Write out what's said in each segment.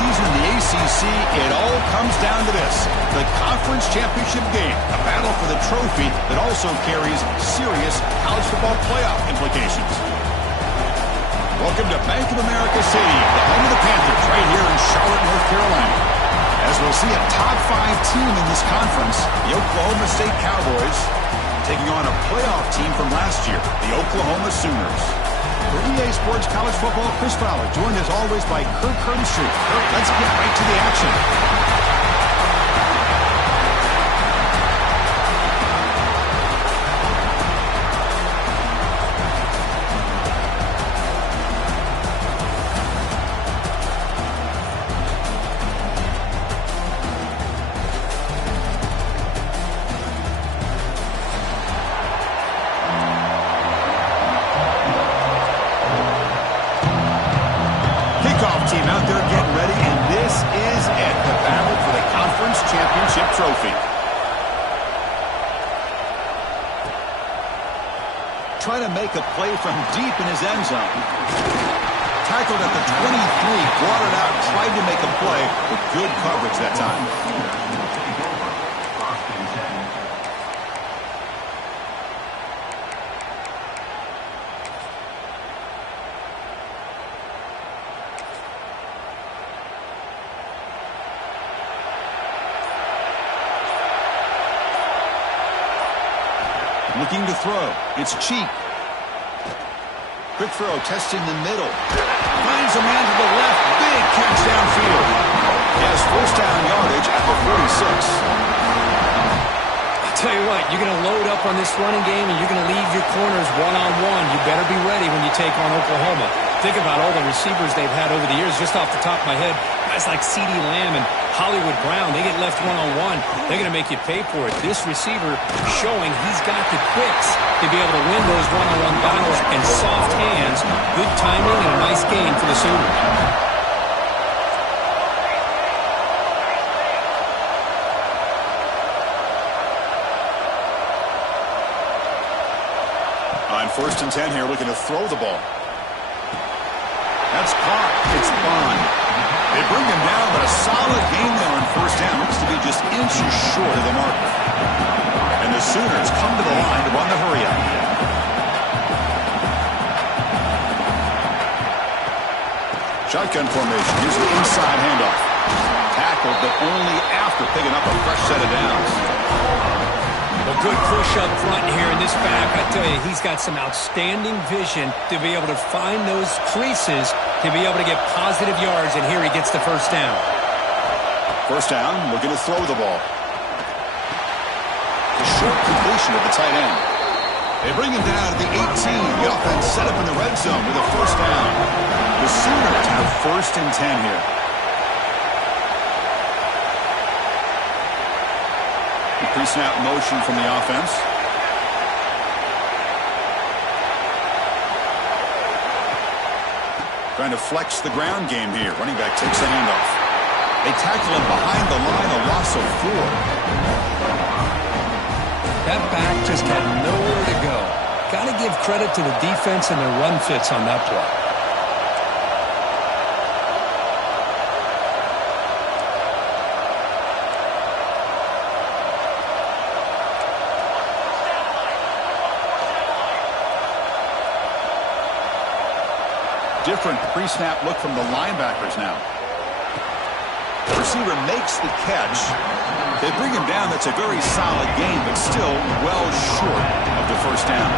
season in the ACC, it all comes down to this: the conference championship game, a battle for the trophy that also carries serious college football playoff implications. Welcome to Bank of America Stadium, the home of the Panthers, right here in Charlotte, North Carolina. As we'll see a top 5 team in this conference, the Oklahoma State Cowboys, taking on a playoff team from last year, the Oklahoma Sooners. For EA Sports College Football, Chris Fowler, joined as always by Kirk Herbstreit. Kirk, let's get right to the action. Team out there getting ready, and this is it, the battle for the conference championship trophy. Trying to make a play from deep in his end zone. Tackled at the 23, brought it out, tried to make a play with good coverage that time. Looking to throw. It's Cheek. Quick throw, testing the middle. Finds a man to the left. Big catch downfield. He has first down yardage at the 46. I'll tell you what, you're going to load up on this running game and you're going to leave your corners one-on-one. You better be ready when you take on Oklahoma. Think about all the receivers they've had over the years. Just off the top of my head, guys like CeeDee Lamb and Hollywood Brown, they get left one-on-one. They're going to make you pay for it. This receiver showing he's got the quicks to be able to win those one-on-one battles, and soft hands, good timing, and a nice gain for the Sooners. On 1st and 10 here, looking to throw the ball. That's caught. It's Bond. They bring him down, but a solid game there on 1st down. Looks to be just inches short of the marker. And the Sooners come to the line to run the hurry-up. Shotgun formation. Here's the inside handoff. Tackled, but only after picking up a fresh set of downs. A good push up front here in this back. I tell you, he's got some outstanding vision to be able to find those creases to be able to get positive yards, and here he gets the first down. First down, looking to throw the ball. A short completion of the tight end. They bring him down to the 18. The offense set up in the red zone with a first down. The Sooners have 1st and 10 here. Pre-snap motion from the offense. Trying to flex the ground game here. Running back takes the handoff. They tackle him behind the line, a loss of 4. That back just had nowhere to go. Got to give credit to the defense and their run fits on that play. Different pre-snap look from the linebackers now. The receiver makes the catch. They bring him down. That's a very solid gain, but still well short of the first down.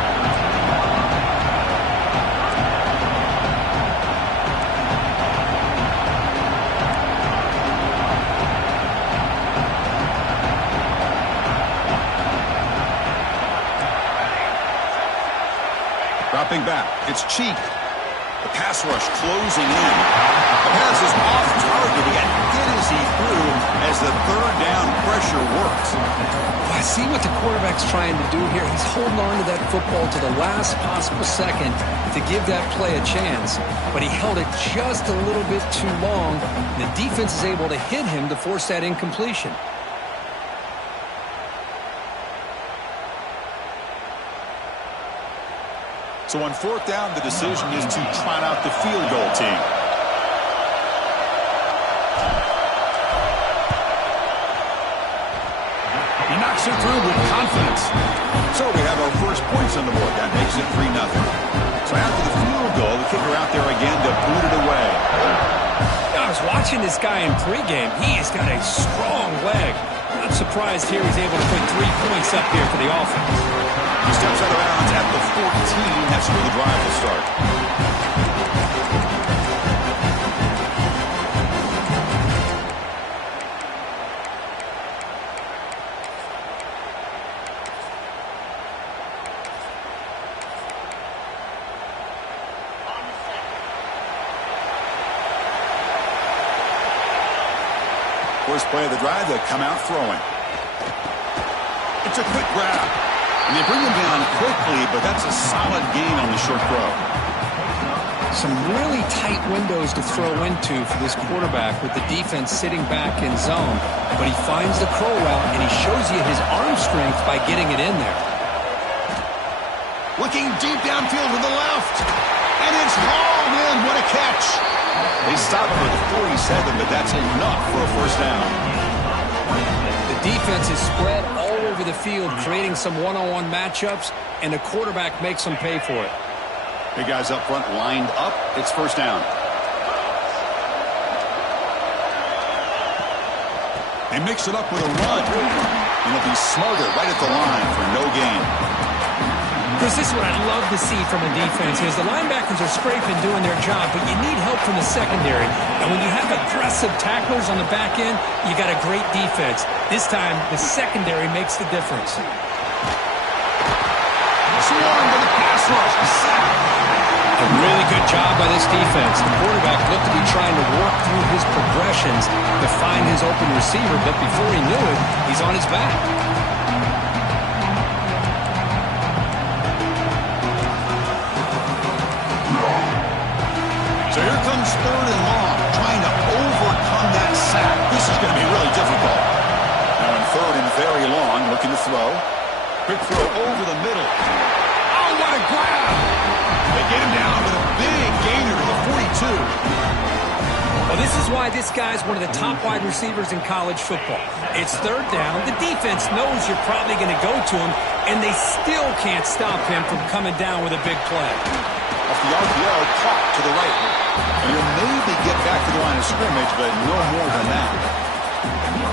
Dropping back. It's Cheek. The pass rush closing in. The pass is off target. He got hit as he threw as the 3rd down pressure works. Well, I see what the quarterback's trying to do here. He's holding on to that football to the last possible second to give that play a chance. But he held it just a little bit too long. The defense is able to hit him to force that incompletion. So on 4th down, the decision is to trot out the field goal team. Puts it through with confidence. So we have our first points on the board. That makes it 3-0. So after the field goal, the kicker out there again to boot it away. I was watching this guy in pregame. He has got a strong leg. Not surprised here he's able to put 3 points up here for the offense. He steps out of bounds at the 14. That's where the drive will start. First play of the drive, they'll come out throwing. It's a quick grab. And they bring him down quickly, but that's a solid gain on the short throw. Some really tight windows to throw into for this quarterback with the defense sitting back in zone. But he finds the crow route, and he shows you his arm strength by getting it in there. Looking deep downfield to the left. And it's hauled in. What a catch. They stop him at the 47, but that's enough for a first down. The defense is spread all over the field, creating some one-on-one matchups, and the quarterback makes them pay for it. Big guys up front lined up. It's first down. They mix it up with a run. And they'll be smarter right at the line for no gain. Chris, this is what I'd love to see from a defense is the linebackers are scraping, doing their job, but you need help from the secondary. And when you have aggressive tacklers on the back end, you got a great defense. This time, the secondary makes the difference. Swarm to the pass rush. A really good job by this defense. The quarterback looked to be trying to work through his progressions to find his open receiver, but before he knew it, he's on his back. So here comes 3rd and long, trying to overcome that sack. This is going to be really difficult. Now in 3rd and very long, looking to throw. Quick throw over the middle. Oh, what a grab! They get him down with a big gainer to the 42. Well, this is why this guy's one of the top wide receivers in college football. It's 3rd down. The defense knows you're probably going to go to him, and they still can't stop him from coming down with a big play. Off the RPO, caught to the right. And he'll maybe get back to the line of scrimmage, but no more than that.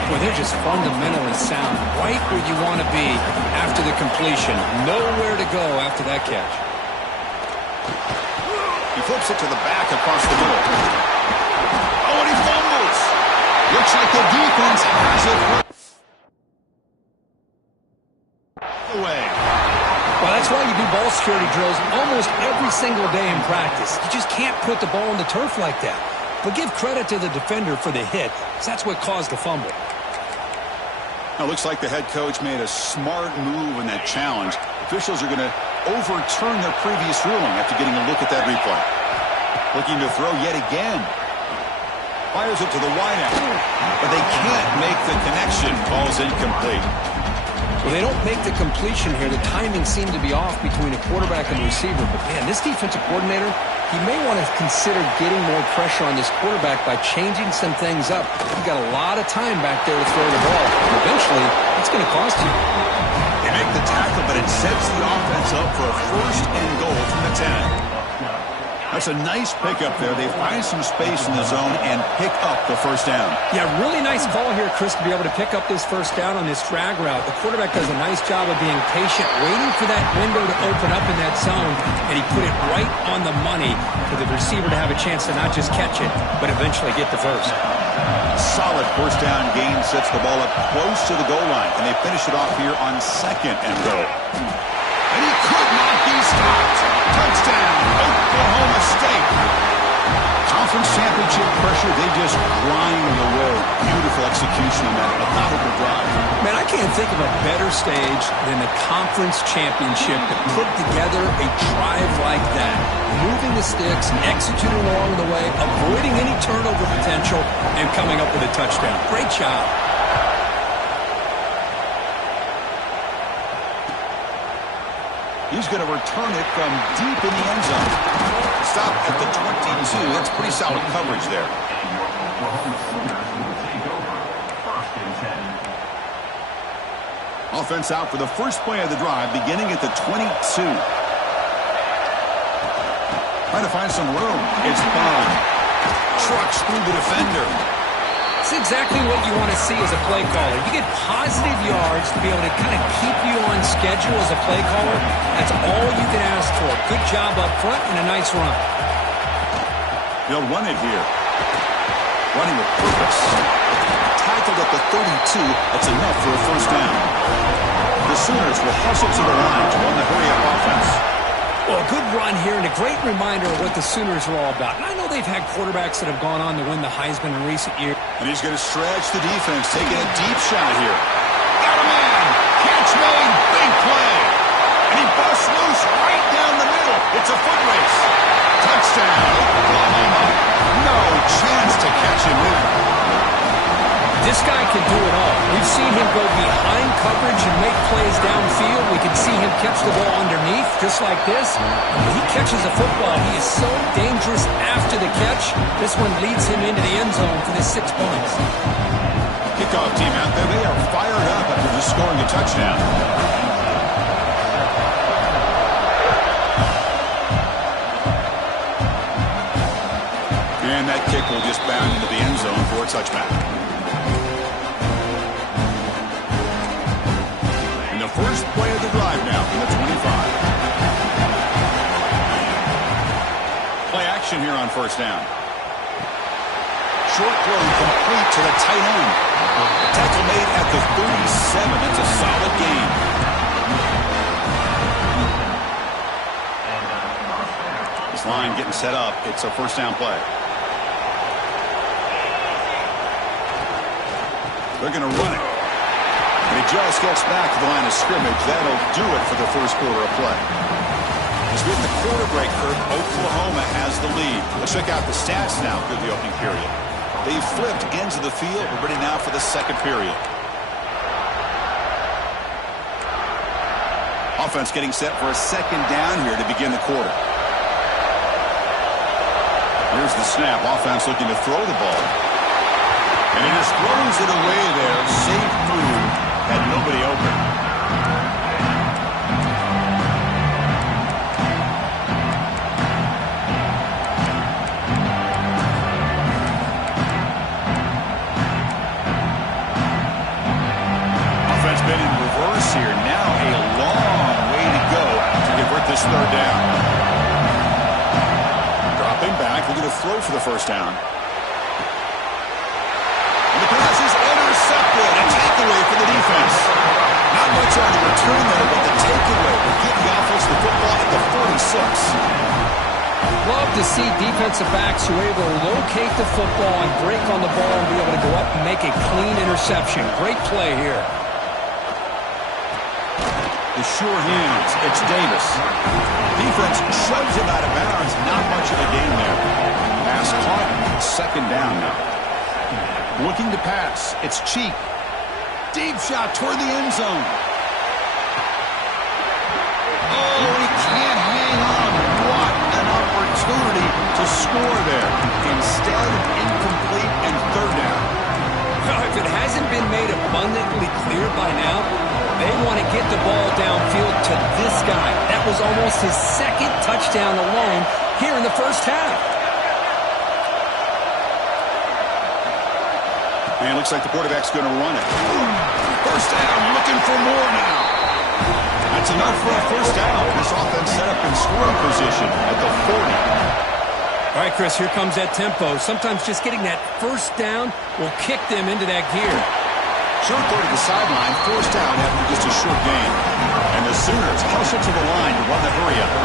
Well, they're just fundamentally sound, right where you want to be after the completion. Nowhere to go after that catch. He flips it to the back across the middle. Oh, and he fumbles. Looks like the defense has it away. Well, that's why you do ball security drills almost every single day in practice. You just can't put the ball on the turf like that. But give credit to the defender for the hit, because that's what caused the fumble. Now, looks like the head coach made a smart move in that challenge. Officials are going to overturn their previous ruling after getting a look at that replay. Looking to throw yet again. Fires it to the wideout, but they can't make the connection. Ball's incomplete. Well, they don't make the completion here. The timing seemed to be off between a quarterback and a receiver. But, man, this defensive coordinator, he may want to consider getting more pressure on this quarterback by changing some things up. You've got a lot of time back there to throw the ball. And eventually, it's going to cost you. They make the tackle, but it sets the offense up for a 1st and goal from the 10. That's a nice pickup there. They find some space in the zone and pick up the first down. Yeah, really nice call here, Chris, to be able to pick up this first down on this drag route. The quarterback does a nice job of being patient, waiting for that window to open up in that zone, and he put it right on the money for the receiver to have a chance to not just catch it, but eventually get the first. Solid first down gain sets the ball up close to the goal line, and they finish it off here on 2nd and goal. And he could not be stopped. Touchdown, Oklahoma State. Conference championship pressure, they just grind away. Beautiful execution on that methodical drive. Man, I can't think of a better stage than the conference championship to put together a drive like that. Moving the sticks, executing along the way, avoiding any turnover potential, and coming up with a touchdown. Great job. He's going to return it from deep in the end zone. Stop at the 22. That's pretty solid coverage there. Offense out for the first play of the drive, beginning at the 22. Trying to find some room. It's Bond. Trucks through the defender. It's exactly what you want to see as a play caller. You get positive yards to be able to kind of keep you on schedule as a play caller. That's all you can ask for. Good job up front and a nice run. They'll run it here. Running with purpose. Tackled at the 32. That's enough for a first down. The Sooners will hustle to the line to run the hurry-up offense. Well, a good run here and a great reminder of what the Sooners are all about. And I know they've had quarterbacks that have gone on to win the Heisman in recent years. And he's going to stretch the defense, taking a deep shot here. Got a man. Catch made. Big play. And he busts loose right down the middle. It's a foot race. Touchdown, Oklahoma. No chance to catch him there. This guy can do it all. We've seen him go behind coverage and make plays downfield. We can see him catch the ball underneath, just like this. When he catches a football, he is so dangerous after the catch. This one leads him into the end zone for the 6 points. Kickoff team out there. They are fired up after just scoring a touchdown. And that kick will just bound into the end zone for a touchback. First play of the drive now from the 25. Play action here on first down. Short throw complete to the tight end. Tackle made at the 37. That's a solid gain. This line getting set up. It's a first down play. They're going to run it. And he just gets back to the line of scrimmage. That'll do it for the first quarter of play. As we hit the quarter break, Kurt, Oklahoma has the lead. Let's check out the stats now through the opening period. They've flipped ends of the field. We're ready now for the second period. Offense getting set for a second down here to begin the quarter. Here's the snap. Offense looking to throw the ball. And he just throws it away there. Safe move. Had nobody open. Offense been in reverse here. Now a long way to go to convert this third down. Dropping back, looking to throw for the first down. And the pass is intercepted. A takeaway for the defense. Not much on the return there, but the takeaway will give the offense the football at the 46. Love to see defensive backs who are able to locate the football and break on the ball and be able to go up and make a clean interception. Great play here. The sure hands. It's Davis. Defense shoves him out of bounds. Not much of a gain there. Pass caught. Second down now. Looking to pass. It's Cheek. Deep shot toward the end zone. Oh, he can't hang on. What an opportunity to score there. Instead, incomplete and third down. Well, if it hasn't been made abundantly clear by now, they want to get the ball downfield to this guy. That was almost his second touchdown alone here in the first half. And it looks like the quarterback's going to run it. First down, looking for more now. That's enough for a first down. This offense set up in scoring position at the 40. All right, Chris, here comes that tempo. Sometimes just getting that first down will kick them into that gear. Short throw to the sideline, forced out after just a short gain. And the Sooners hustle to the line to run the hurry-up.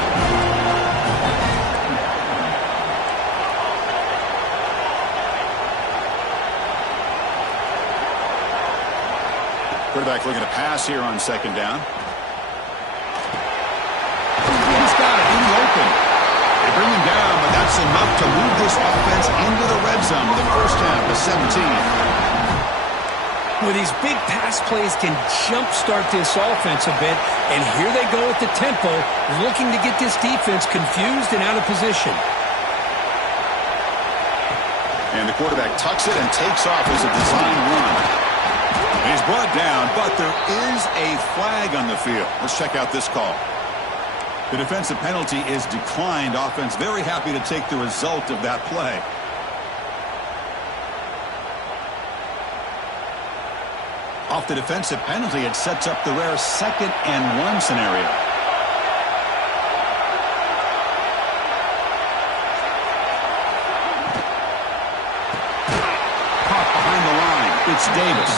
Quarterback looking to pass here on second down. He's got it in the open. They bring him down, but that's enough to move this offense into the red zone with the first half of 17. Well, these big pass plays can jumpstart this offense a bit, and here they go at the tempo, looking to get this defense confused and out of position. And the quarterback tucks it and takes off as a design run. He's brought down, but there is a flag on the field. Let's check out this call. The defensive penalty is declined. Offense very happy to take the result of that play. Off the defensive penalty, it sets up the rare 2nd and 1 scenario. Caught behind the line. It's Davis.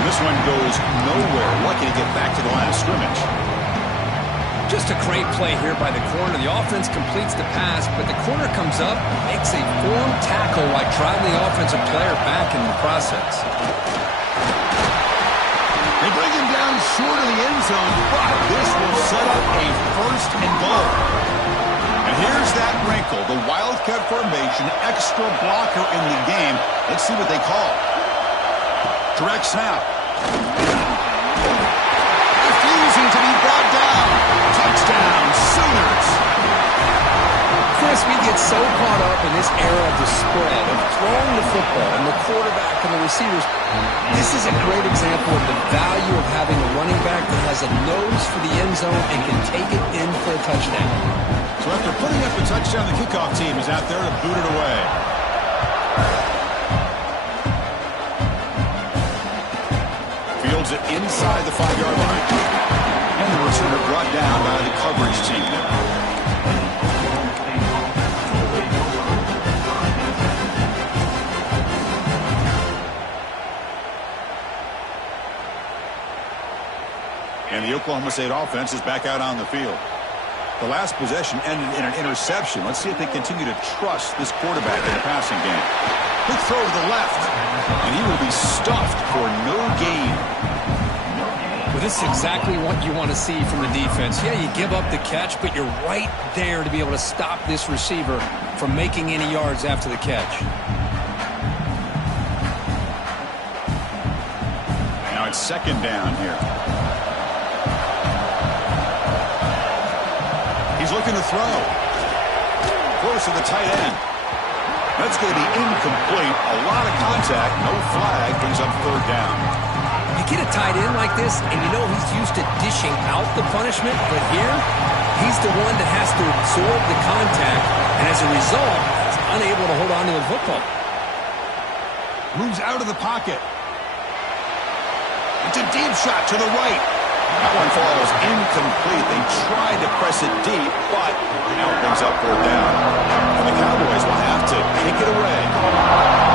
And this one goes nowhere. Lucky to get back to the line of scrimmage. Just a great play here by the corner. The offense completes the pass, but the corner comes up, makes a form tackle while driving the offensive player back in the process. They bring him down short of the end zone, but this will set up a 1st and goal. And here's that wrinkle, the Wildcat formation, extra blocker in the game. Let's see what they call. Direct snap. Refusing to be brought down. Touchdown, Sooners. Chris, we get so caught up in this era of the spread, of throwing the football, and the quarterback and the receivers. This is a great example of the value of having a running back that has a nose for the end zone and can take it in for a touchdown. So after putting up the touchdown, the kickoff team is out there to boot it away. Fields it inside the 5-yard line. And the returner brought down by the coverage team there. And the Oklahoma State offense is back out on the field. The last possession ended in an interception. Let's see if they continue to trust this quarterback in the passing game. Quick throw to the left. And he will be stuffed for no gain. Well, this is exactly what you want to see from the defense. Yeah, you give up the catch, but you're right there to be able to stop this receiver from making any yards after the catch. Now it's 2nd down here. He's looking to throw. Close to the tight end. That's going to be incomplete. A lot of contact. No flag. Brings up 3rd down. You get a tight end like this, and you know he's used to dishing out the punishment, but here, he's the one that has to absorb the contact, and as a result, he's unable to hold on to the football. Moves out of the pocket. It's a deep shot to the right. That one falls incomplete. They tried to press it deep, but now it brings up 4th down. And the Cowboys will have to kick it away.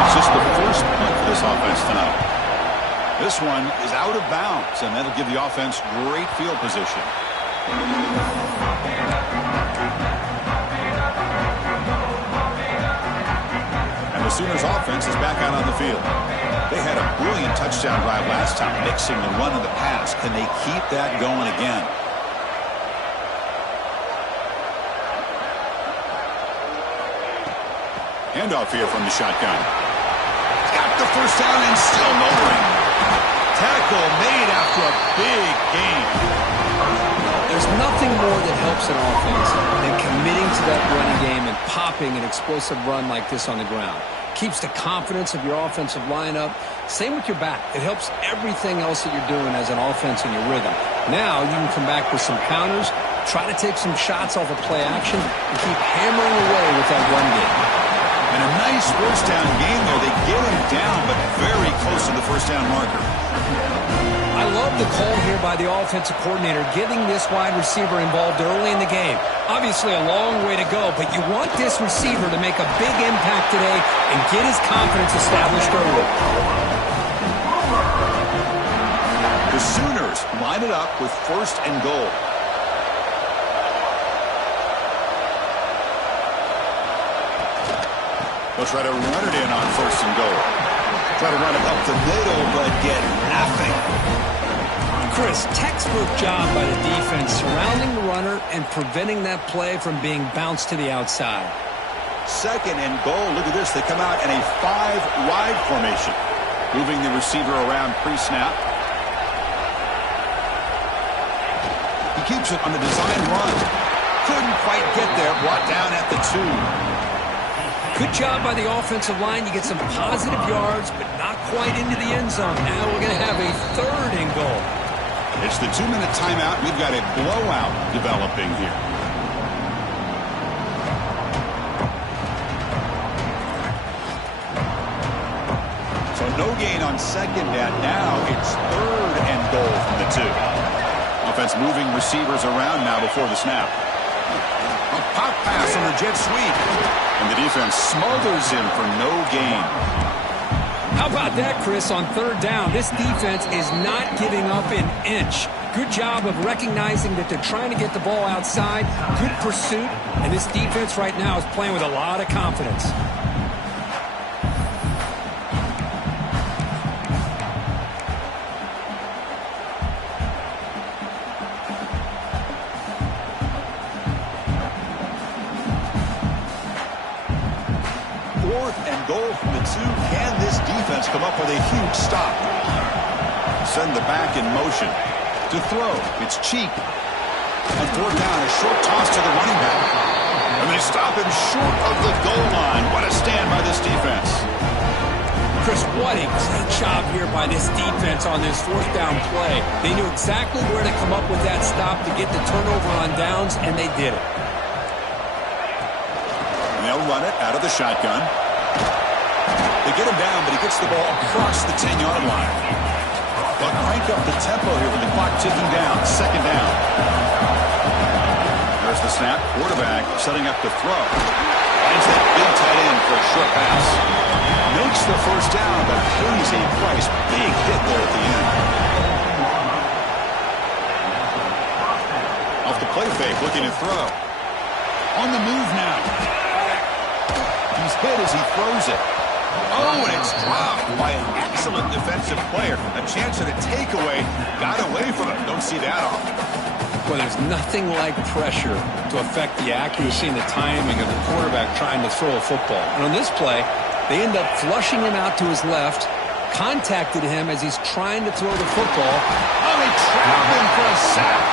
It's just the first punt for this offense tonight. This one is out of bounds, and that'll give the offense great field position. And the Sooners offense is back out on the field. They had a brilliant touchdown drive last time, mixing the run and the pass. Can they keep that going again? Handoff here from the shotgun. Got the 1st down and still motoring. Tackle made after a big gain. There's nothing more that helps an offense than committing to that running game and popping an explosive run like this on the ground. Keeps the confidence of your offensive lineup. Same with your back. It helps everything else that you're doing as an offense in your rhythm. Now you can come back with some counters, try to take some shots off of play action, and keep hammering away with that run game. And a nice 1st down game there. They get him down, but very close to the 1st down marker. I love the call here by the offensive coordinator, getting this wide receiver involved early in the game. Obviously a long way to go, but you want this receiver to make a big impact today and get his confidence established early. The Sooners line it up with 1st and goal. They'll try to run it in on 1st and goal. Try to run it up the middle, but get nothing. Chris, textbook job by the defense surrounding the runner and preventing that play from being bounced to the outside. 2nd and goal. Look at this. They come out in a 5-wide formation. Moving the receiver around pre-snap. He keeps it on the design run. Couldn't quite get there. Brought down at the 2. Good job by the offensive line. You get some positive yards, but not quite into the end zone. Now we're going to have a 3rd and goal. It's the 2-minute timeout. We've got a blowout developing here. So no gain on 2nd down. Now it's 3rd and goal from the 2. Offense moving receivers around now before the snap. A pop pass on the jet sweep. And the defense smothers him for no gain. How about that, Chris, on 3rd down? This defense is not giving up an inch. Good job of recognizing that they're trying to get the ball outside. Good pursuit. And this defense right now is playing with a lot of confidence. Can this defense come up with a huge stop? Send the back in motion. To throw, it's Cheek. On 4th down, a short toss to the running back. And they stop him short of the goal line. What a stand by this defense. Chris, what a great job here by this defense on this 4th down play. They knew exactly where to come up with that stop to get the turnover on downs, and they did it. And they'll run it out of the shotgun. They get him down, but he gets the ball across the 10-yard line. They'll crank up the tempo here with the clock ticking down. 2nd down. There's the snap. Quarterback setting up to throw. Finds that big tight end for a short pass. Makes the 1st down, but pays a price. Big hit there at the end. Off the play fake, looking to throw. On the move now. He's hit as he throws it. Oh, and it's dropped by an excellent defensive player. A chance at a takeaway. Got away from it. Don't see that often. Well, there's nothing like pressure to affect the accuracy and the timing of the quarterback trying to throw a football. And on this play, they end up flushing him out to his left, contacted him as he's trying to throw the football. Oh, they trap him for a sack.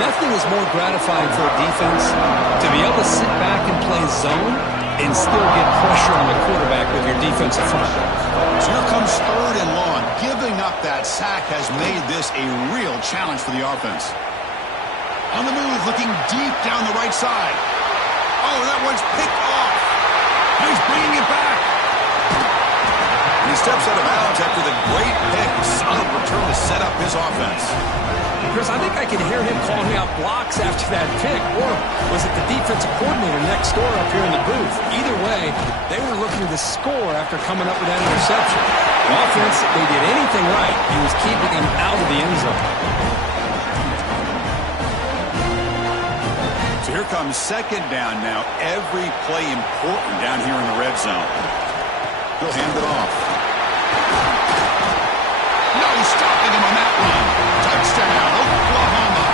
Nothing is more gratifying for a defense to be able to sit back and play zone and still get pressure on the quarterback with your defensive front. So here comes 3rd and long. Giving up that sack has made this a real challenge for the offense. On the move, looking deep down the right side. Oh, that one's picked off. And he's bringing it back. And he steps out of bounds after the great pick. Solid return to set up his offense. Chris, I think I can hear him calling out blocks after that pick. Or was it the defensive coordinator next door up here in the booth? Either way, they were looking to score after coming up with that interception. The offense, if they did anything right, he was keeping him out of the end zone. So here comes 2nd down now. Every play important down here in the red zone. He'll hand it off. No stopping him on that one. Touchdown, Oklahoma.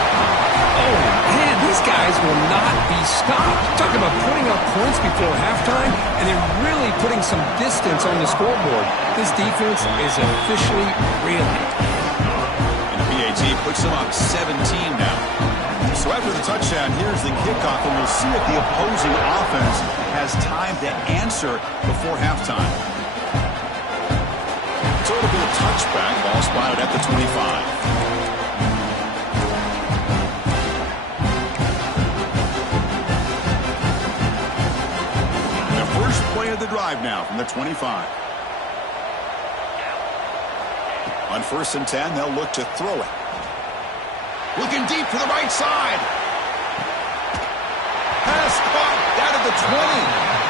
Oh, man, these guys will not be stopped. Talk about putting up points before halftime, and they're really putting some distance on the scoreboard. This defense is officially reeling. And the PAT puts them up 17 now. So after the touchdown, here's the kickoff, and we'll see if the opposing offense has time to answer before halftime. So it'll be a touchback. Ball spotted at the 25. First play of the drive now from the 25. On 1st and 10, they'll look to throw it. Looking deep to the right side. Pass caught down to the 20.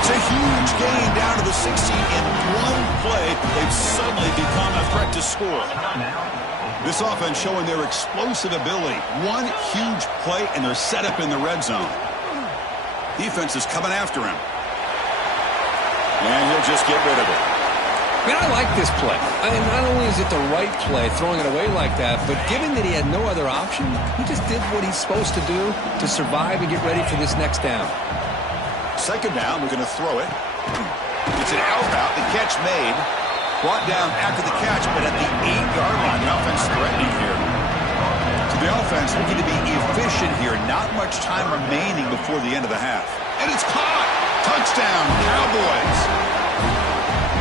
It's a huge gain down to the 16. In one play, they've suddenly become a threat to score. This offense showing their explosive ability. One huge play, and they're set up in the red zone. Defense is coming after him. And he'll just get rid of it. Man, I like this play. I mean, not only is it the right play, throwing it away like that, but given that he had no other option, he just did what he's supposed to do to survive and get ready for this next down. 2nd down, we're going to throw it. It's an out route. The catch made. Brought down after the catch, but at the 8-yard line. The offense threatening here. So the offense looking to be efficient here. Not much time remaining before the end of the half. And it's caught. Touchdown, Cowboys.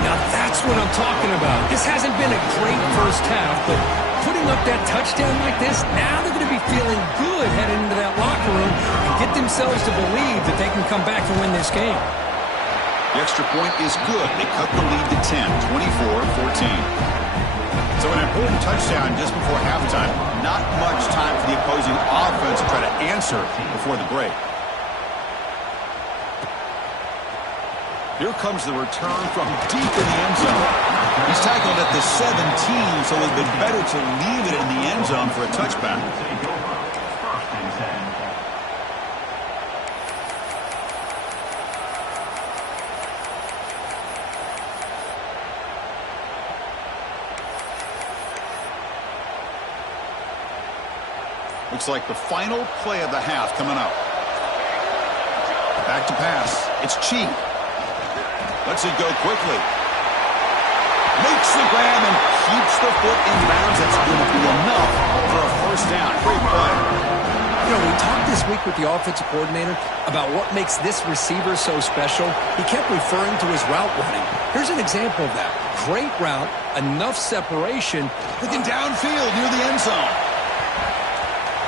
Now that's what I'm talking about. This hasn't been a great first half, but putting up that touchdown like this, now they're going to be feeling good heading into that locker room and get themselves to believe that they can come back and win this game. The extra point is good. They cut the lead to 10, 24-14. So an important touchdown just before halftime. Not much time for the opposing offense to try to answer before the break. Here comes the return from deep in the end zone. He's tackled at the 17, so it would have been better to leave it in the end zone for a touchback. Looks like the final play of the half coming up. Back to pass. It's cheap. Lets it go quickly. Makes the grab and keeps the foot in bounds. That's going to be enough for a first down. Great play. You know, we talked this week with the offensive coordinator about what makes this receiver so special. He kept referring to his route running. Here's an example of that. Great route, enough separation. Looking downfield near the end zone.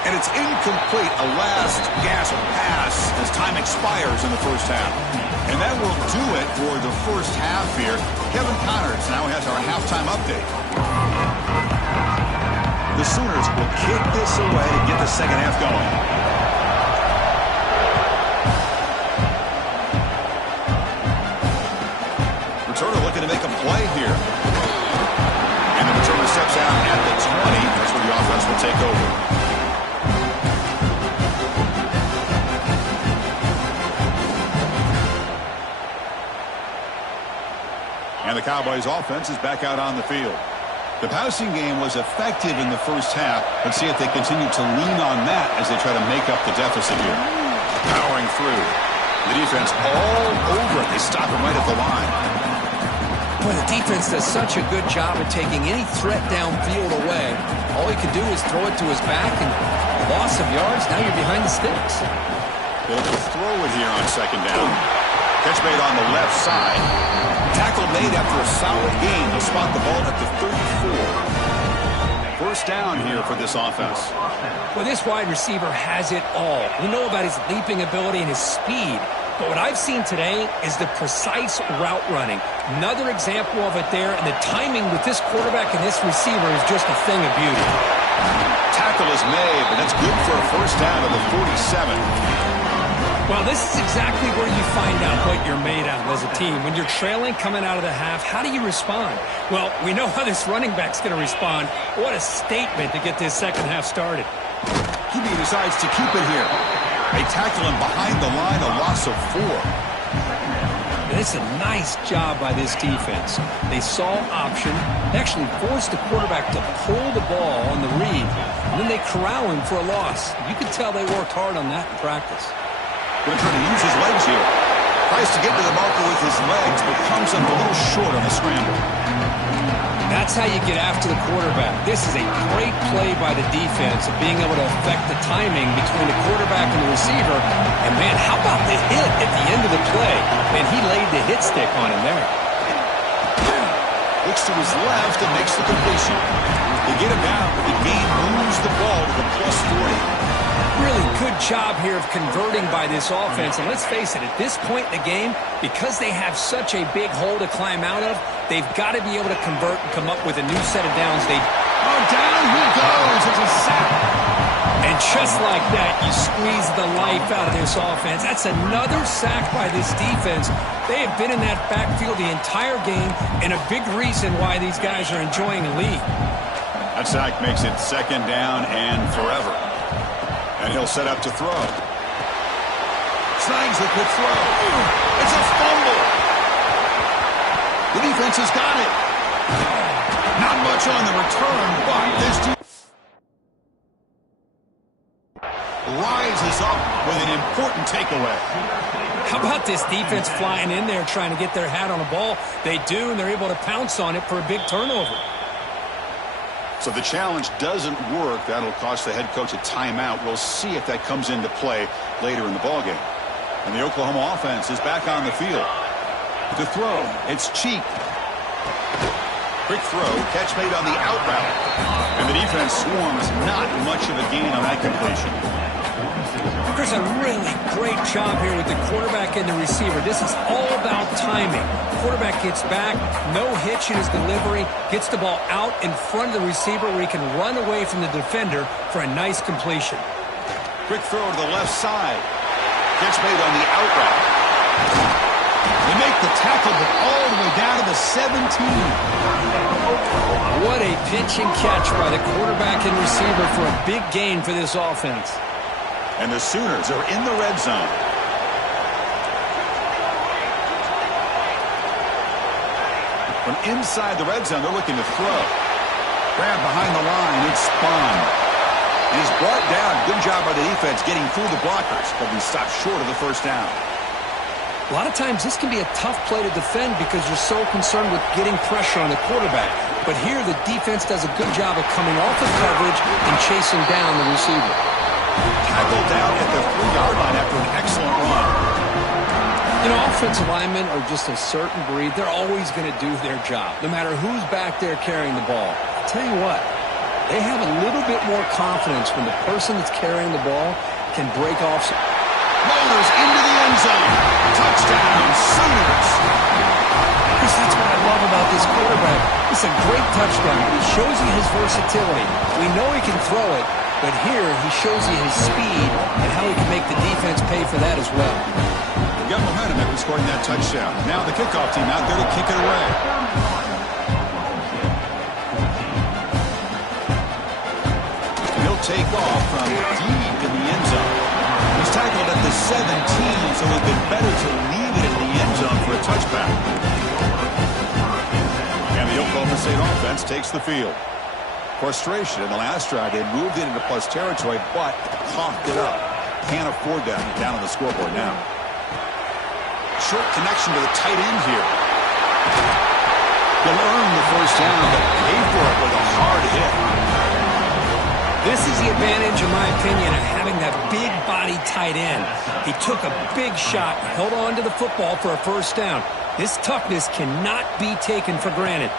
And it's incomplete, a last gasp pass as time expires in the first half. And that will do it for the first half here. Kevin Connors now has our halftime update. The Sooners will kick this away to get the second half going. Returner looking to make a play here. And the returner steps out at the 20. That's where the offense will take over. And the Cowboys offense is back out on the field. The passing game was effective in the first half. Let's see if they continue to lean on that as they try to make up the deficit here. Powering through. The defense all over it. They stop him right at the line. Boy, the defense does such a good job of taking any threat downfield away. All he can do is throw it to his back, and loss of yards, now you're behind the sticks. They'll throw it here on second down. Catch made on the left side. Tackle made after a solid gain. They'll spot the ball at the 34. First down here for this offense. Well, this wide receiver has it all. We know about his leaping ability and his speed. But what I've seen today is the precise route running. Another example of it there, and the timing with this quarterback and this receiver is just a thing of beauty. Tackle is made, but that's good for a first down of the 47. Well, this is exactly where you find out what you're made out of as a team. When you're trailing coming out of the half, how do you respond? Well, we know how this running back's going to respond. What a statement to get this second half started. QB decides to keep it here. They tackle him behind the line, a loss of 4. It's a nice job by this defense. They saw option. They actually forced the quarterback to pull the ball on the read, and then they corral him for a loss. You could tell they worked hard on that in practice. Going to try to use his legs here. Tries to get to the marker with his legs, but comes up a little short on the scramble. That's how you get after the quarterback. This is a great play by the defense of being able to affect the timing between the quarterback and the receiver. And, man, how about the hit at the end of the play? Man, he laid the hit stick on him there. Looks to his left and makes the completion. They get him down, but the game moves the ball to the plus 40. Really good job here of converting by this offense. And let's face it, at this point in the game, because they have such a big hole to climb out of, they've got to be able to convert and come up with a new set of downs. Down he goes. It's a sack. And just like that, you squeeze the life out of this offense. That's another sack by this defense. They have been in that backfield the entire game, and a big reason why these guys are enjoying a lead. That sack makes it second down and forever. And he'll set up to throw. Snags the quick throw. It's a fumble. The defense has got it. Not much on the return, but this rises up with an important takeaway. How about this defense flying in there trying to get their hat on a ball? They do, and they're able to pounce on it for a big turnover. So the challenge doesn't work. That'll cost the head coach a timeout. We'll see if that comes into play later in the ballgame. And the Oklahoma offense is back on the field. To throw, it's cheap. Quick throw, catch made on the out route. And the defense swarms, not much of a gain on that completion. Chris, a really great job here with the quarterback and the receiver. This is all about timing. Quarterback gets back, no hitch in his delivery, gets the ball out in front of the receiver where he can run away from the defender for a nice completion. Quick throw to the left side. Catch made on the out route. They make the tackle, but all the way down to the 17. What a pitch and catch by the quarterback and receiver for a big gain for this offense. And the Sooners are in the red zone. From inside the red zone, they're looking to throw. Grab behind the line, it's spun. He's brought down. Good job by the defense getting through the blockers, but he stopped short of the first down. A lot of times this can be a tough play to defend because you're so concerned with getting pressure on the quarterback. But here the defense does a good job of coming off of coverage and chasing down the receiver. Tackled down at the 3-yard line after an excellent run. You know, offensive linemen are just a certain breed. They're always going to do their job, no matter who's back there carrying the ball. I'll tell you what, they have a little bit more confidence when the person that's carrying the ball can break off. Motors into the end zone. Touchdown, Sooners. Chris, that's what I love about this quarterback. It's a great touchdown. He shows you his versatility. We know he can throw it, but here he shows you his speed and how he can make the defense pay for that as well. Got momentum after scoring that touchdown. Now the kickoff team out there to kick it away. He'll take off from deep in the end zone. He's tackled at the 17, so it would have been better to leave it in the end zone for a touchback. And the Oklahoma State offense takes the field. Frustration in the last drive. They moved it into plus territory, but coughed it up. Can't afford that down on the scoreboard now. Short connection to the tight end here. He'll earn the first down, but pay for it with a hard hit. This is the advantage, in my opinion, of having that big body tight end. He took a big shot, held on to the football for a first down. This toughness cannot be taken for granted.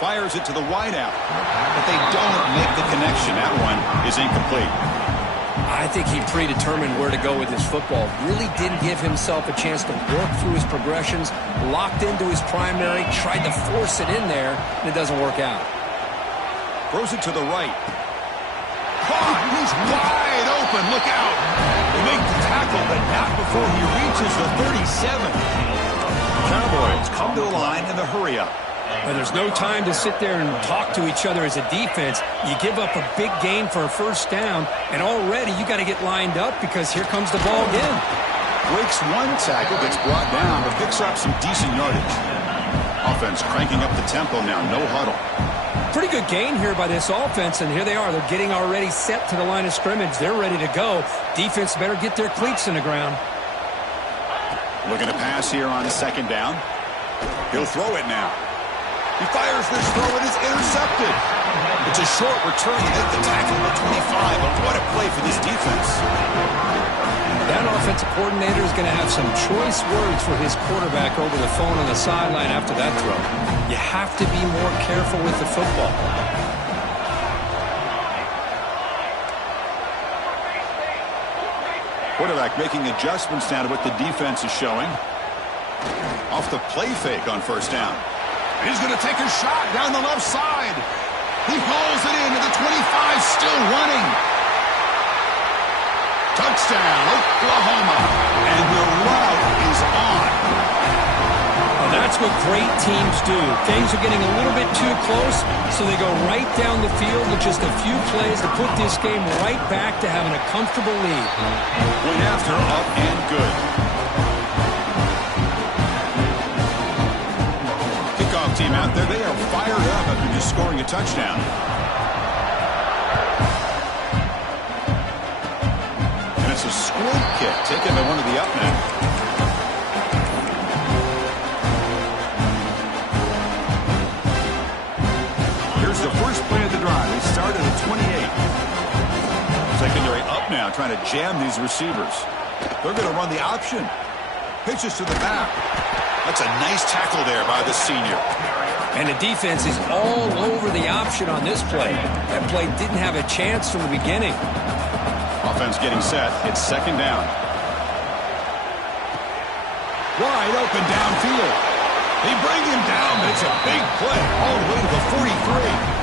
Fires it to the wideout, but they don't make the connection. That one is incomplete. I think he predetermined where to go with his football. Really didn't give himself a chance to work through his progressions, locked into his primary, tried to force it in there, and it doesn't work out. Throws it to the right. Caught! He's wide open. Look out! They make the tackle, but not before he reaches the 37. Cowboys come to the line in the hurry-up. And there's no time to sit there and talk to each other as a defense. You give up a big gain for a first down, and already you got to get lined up because here comes the ball again. Breaks one tackle, gets brought down, but picks up some decent yardage. Offense cranking up the tempo now, no huddle. Pretty good gain here by this offense, and here they are. They're getting already set to the line of scrimmage. They're ready to go. Defense better get their cleats in the ground. Looking to pass here on second down. He'll throw it now. He fires this throw, and it's intercepted. It's a short return. He hit the tackle at 25, but what a play for this defense. That offensive coordinator is going to have some choice words for his quarterback over the phone on the sideline after that throw. You have to be more careful with the football. Quarterback making adjustments now to what the defense is showing. Off the play fake on first down. He's going to take a shot down the left side. He hauls it in to the 25, still running. Touchdown, Oklahoma. And the route is on. Well, that's what great teams do. Things are getting a little bit too close, so they go right down the field with just a few plays to put this game right back to having a comfortable lead. Point after, up and good. Team out there, they are fired up after just scoring a touchdown. And it's a squib kick taken by one of the up men. Here's the first play of the drive. They started at 28. Secondary up now, trying to jam these receivers. They're going to run the option. Pitches to the back. That's a nice tackle there by the senior. And the defense is all over the option on this play. That play didn't have a chance from the beginning. Offense getting set. It's second down. Wide open downfield. They bring him down, but it's a big play all the way to the 43.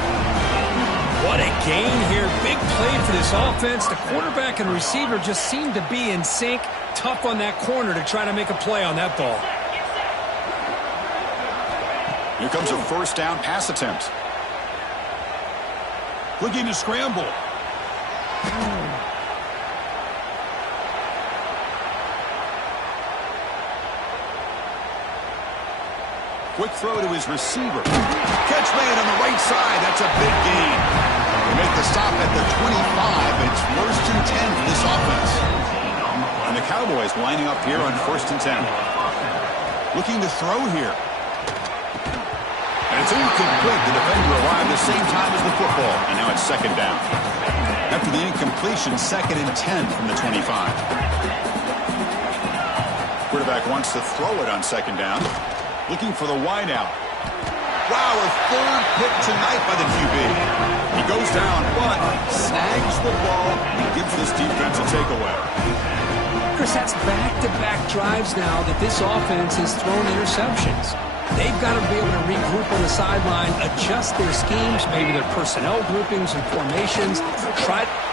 What a gain here. Big play for this offense. The quarterback and receiver just seem to be in sync. Tough on that corner to try to make a play on that ball. Here comes a first down pass attempt. Looking to scramble. Quick throw to his receiver. Catch made on the right side. That's a big gain. They make the stop at the 25. It's first and 10 for this offense. And the Cowboys lining up here on first and 10. Looking to throw here. And it's incomplete. The defender arrived the same time as the football. And now it's second down. After the incompletion, second and 10 from the 25. Quarterback wants to throw it on second down. Looking for the wideout. Wow, a third pick tonight by the QB. He goes down, but snags the ball and gives this defense a takeaway. Chris, that's back-to-back drives now that this offense has thrown interceptions. They've got to be able to regroup on the sideline, adjust their schemes, maybe their personnel groupings and formations.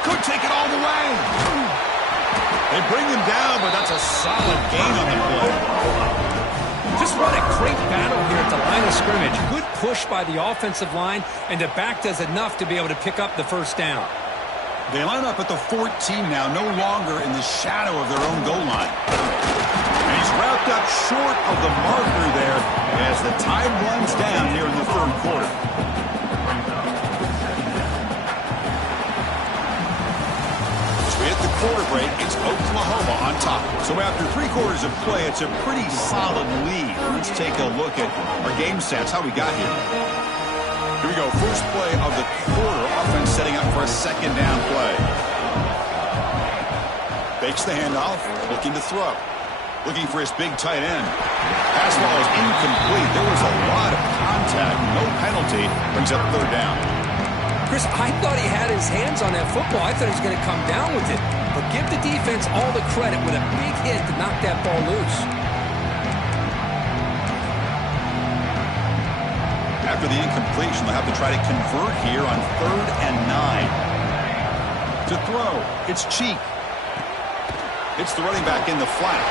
Could take it all the way. They bring him down, but that's a solid gain on the play. Just what a great battle here at the line of scrimmage. Good push by the offensive line, and the back does enough to be able to pick up the first down. They line up at the 14 now, no longer in the shadow of their own goal line. And he's wrapped up short of the marker there as the time runs down here in the third quarter. At the quarter break, it's Oklahoma on top. So after 3 quarters of play, it's a pretty solid lead. Let's take a look at our game stats, how we got here. Here we go, first play of the quarter. Offense setting up for a second down play. Fakes the handoff, looking to throw. Looking for his big tight end. Pass ball is incomplete. There was a lot of contact, no penalty. Brings up third down. Chris, I thought he had his hands on that football. I thought he was going to come down with it. But give the defense all the credit with a big hit to knock that ball loose. After the incompletion, they'll have to try to convert here on 3rd and 9. To throw, it's Cheek. It's the running back in the flat.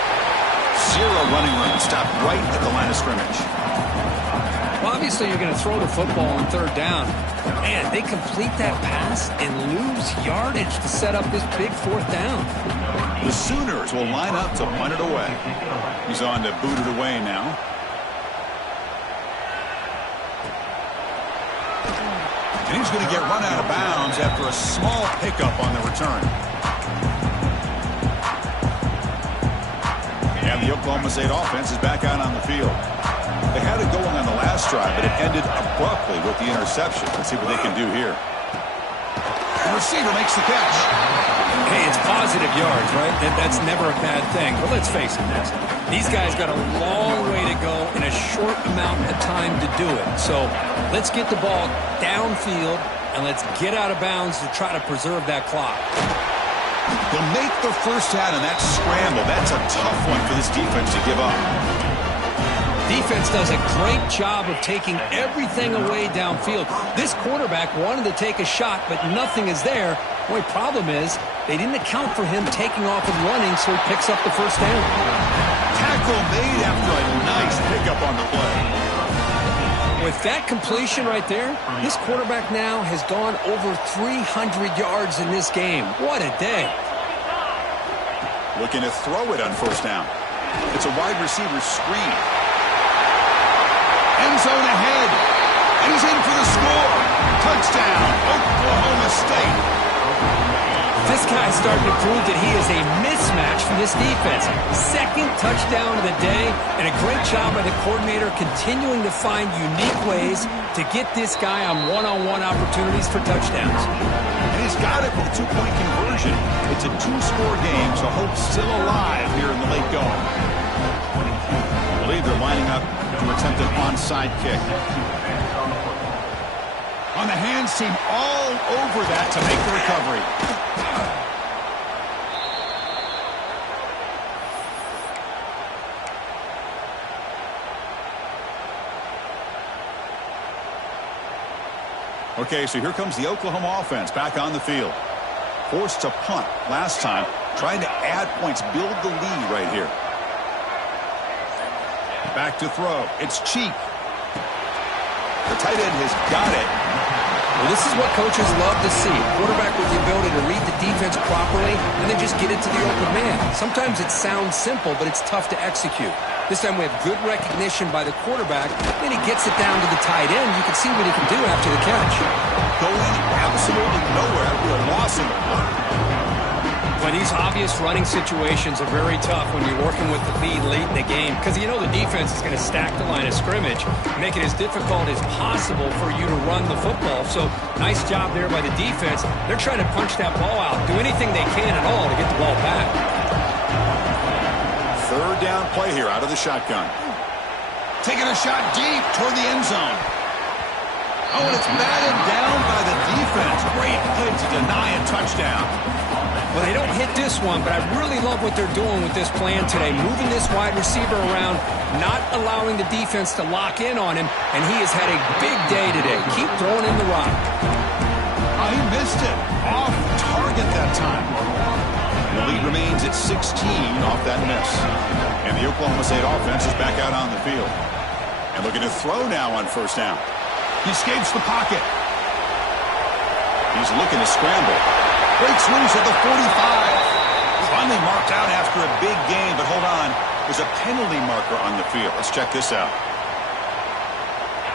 Zero running room, stopped right at the line of scrimmage. Well, obviously you're going to throw the football on 3rd down. Man, they complete that pass and lose yardage to set up this big 4th down. The Sooners will line up to punt it away. He's on to boot it away now. And he's going to get run out of bounds after a small pickup on the return. And the Oklahoma State offense is back out on the field. They had it going on the last drive, but it ended abruptly with the interception. Let's see what they can do here. The receiver makes the catch. Hey, it's positive yards, right? That's never a bad thing. But let's face it, these guys got a long way to go in a short amount of time to do it. So let's get the ball downfield, and let's get out of bounds to try to preserve that clock. They'll make the first down, and that scramble, that's a tough one for this defense to give up. Defense does a great job of taking everything away downfield. This quarterback wanted to take a shot, but nothing is there. The only problem is they didn't account for him taking off and running, so he picks up the first down. Tackle made after a nice pickup on the play. With that completion right there, this quarterback now has gone over 300 yards in this game. What a day. Looking to throw it on first down. It's a wide receiver screen. End zone ahead. And he's in for the score. Touchdown, Oklahoma State. This guy's starting to prove that he is a mismatch for this defense. Second touchdown of the day, and a great job by the coordinator continuing to find unique ways to get this guy on one-on-one opportunities for touchdowns. And he's got it with a two-point conversion. It's a two-score game, so hope's still alive here in the late going. I believe they're lining up to attempt an onside kick. On the hands team all over that to make the recovery. Okay, so here comes the Oklahoma offense back on the field. Forced to punt last time, trying to add points, build the lead right here. Back to throw. It's Cheek. The tight end has got it. Well, this is what coaches love to see. A quarterback with the ability to read the defense properly and then just get it to the open man. Sometimes it sounds simple, but it's tough to execute. This time we have good recognition by the quarterback. Then he gets it down to the tight end. You can see what he can do after the catch. Going absolutely nowhere. Real loss in the play. Well, these obvious running situations are very tough when you're working with the lead late in the game because you know the defense is going to stack the line of scrimmage, make it as difficult as possible for you to run the football. So nice job there by the defense. They're trying to punch that ball out, do anything they can at all to get the ball back. Third down play here out of the shotgun. Taking a shot deep toward the end zone. Oh, and it's batted down by the defense. Great play to deny a touchdown. Well, they don't hit this one, but I really love what they're doing with this plan today. Moving this wide receiver around, not allowing the defense to lock in on him, and he has had a big day today. Keep throwing in the rock. Oh, he missed it. Off target that time. The lead remains at 16 off that miss. And the Oklahoma State offense is back out on the field. And looking to throw now on first down. He escapes the pocket. He's looking to scramble. Breaks loose at the 45. Finally marked out after a big game, but hold on. There's a penalty marker on the field. Let's check this out.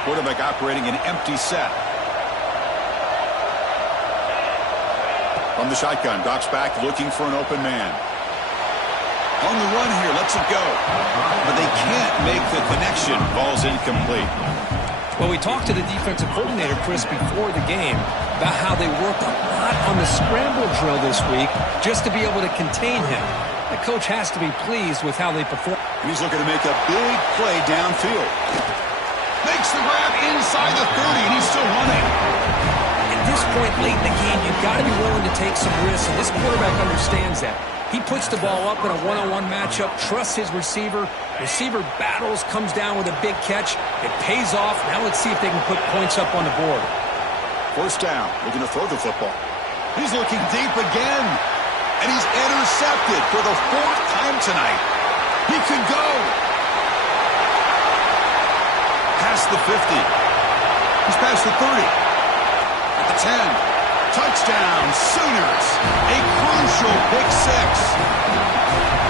Quarterback operating an empty set. From the shotgun, drops back looking for an open man. On the run here, lets it go. But they can't make the connection. Ball's incomplete. Well, we talked to the defensive coordinator, Chris, before the game about how they worked a lot on the scramble drill this week just to be able to contain him. The coach has to be pleased with how they perform. And he's looking to make a big play downfield. Makes the grab inside the 30, and he's still running. At this point late in the game, you've got to be willing to take some risks, and this quarterback understands that. He puts the ball up in a one-on-one matchup, trusts his receiver. Receiver battles, comes down with a big catch. It pays off. Now let's see if they can put points up on the board. First down, looking to throw the football. He's looking deep again. And he's intercepted for the fourth time tonight. He could go. Past the 50. He's past the 30. At the 10. Touchdown, Sooners. A crucial pick six.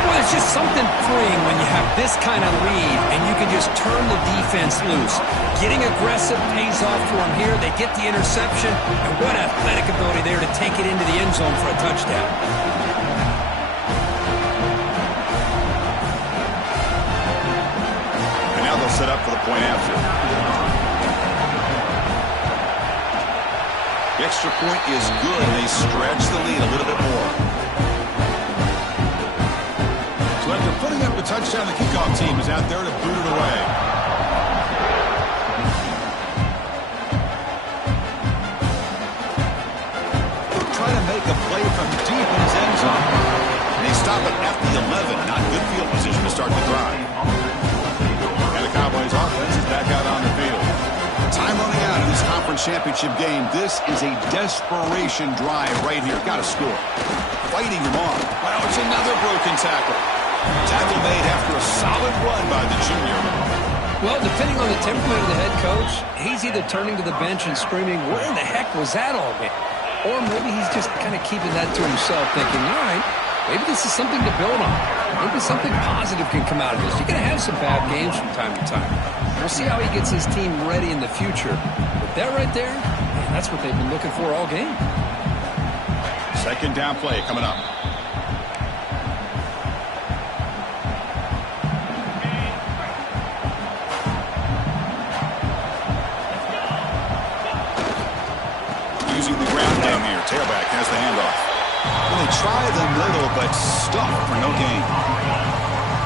Well, it's just something freeing when you have this kind of lead and you can just turn the defense loose. Getting aggressive pays off for them here. They get the interception, and what athletic ability there to take it into the end zone for a touchdown. And now they'll set up for the point after. The extra point is good, and they stretch the lead a little bit more. So after putting up the touchdown, the kickoff team is out there to boot it away. Trying to make a play from deep in his end zone. And they stop it at the 11. Not good field position to start the drive. And the Cowboys offense is back out on the field. Time running out in this conference championship game. This is a desperation drive right here. Got to score. Fighting him off. Wow, it's another broken tackle. Tackle made after a solid run by the junior. Well, depending on the temperament of the head coach, he's either turning to the bench and screaming, where in the heck was that all game? Or maybe he's just kind of keeping that to himself, thinking, all right, maybe this is something to build on. Maybe something positive can come out of this. You're going to have some bad games from time to time. We'll see how he gets his team ready in the future. But that right there, man, that's what they've been looking for all game. Second down play coming up. Using the ground game here. Tailback has the handoff. Well, they try the middle, but stuck for no gain.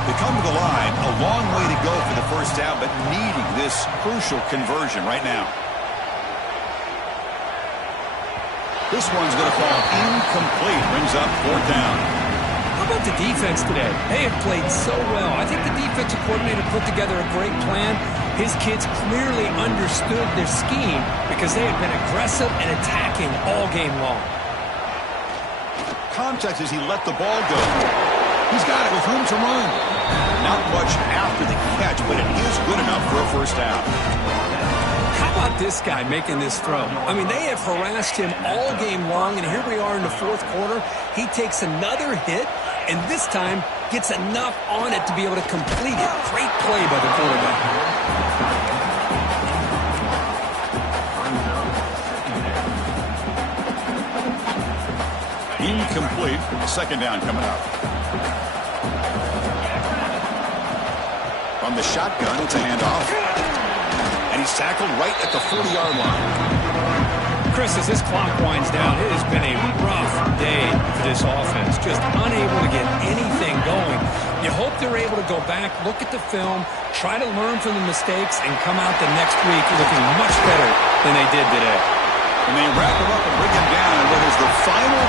They come to the line, a long way to go for the first down, but needing this crucial conversion right now. This one's going to fall incomplete. Brings up fourth down. How about the defense today? They have played so well. I think the defensive coordinator put together a great plan. His kids clearly understood their scheme because they had been aggressive and attacking all game long. Context as he let the ball go. He's got it with room to run. Not much after the catch, but it is good enough for a first down. How about this guy making this throw? I mean, they have harassed him all game long, and here we are in the fourth quarter. He takes another hit, and this time gets enough on it to be able to complete it. Great play by the quarterback. Incomplete. Second down coming up. From the shotgun, it's a handoff. And he's tackled right at the 40-yard line. Chris, as this clock winds down, it has been a rough day for this offense. Just unable to get anything going. You hope they're able to go back, look at the film, try to learn from the mistakes, and come out the next week looking much better than they did today. And they wrap him up and bring him down. And what is the final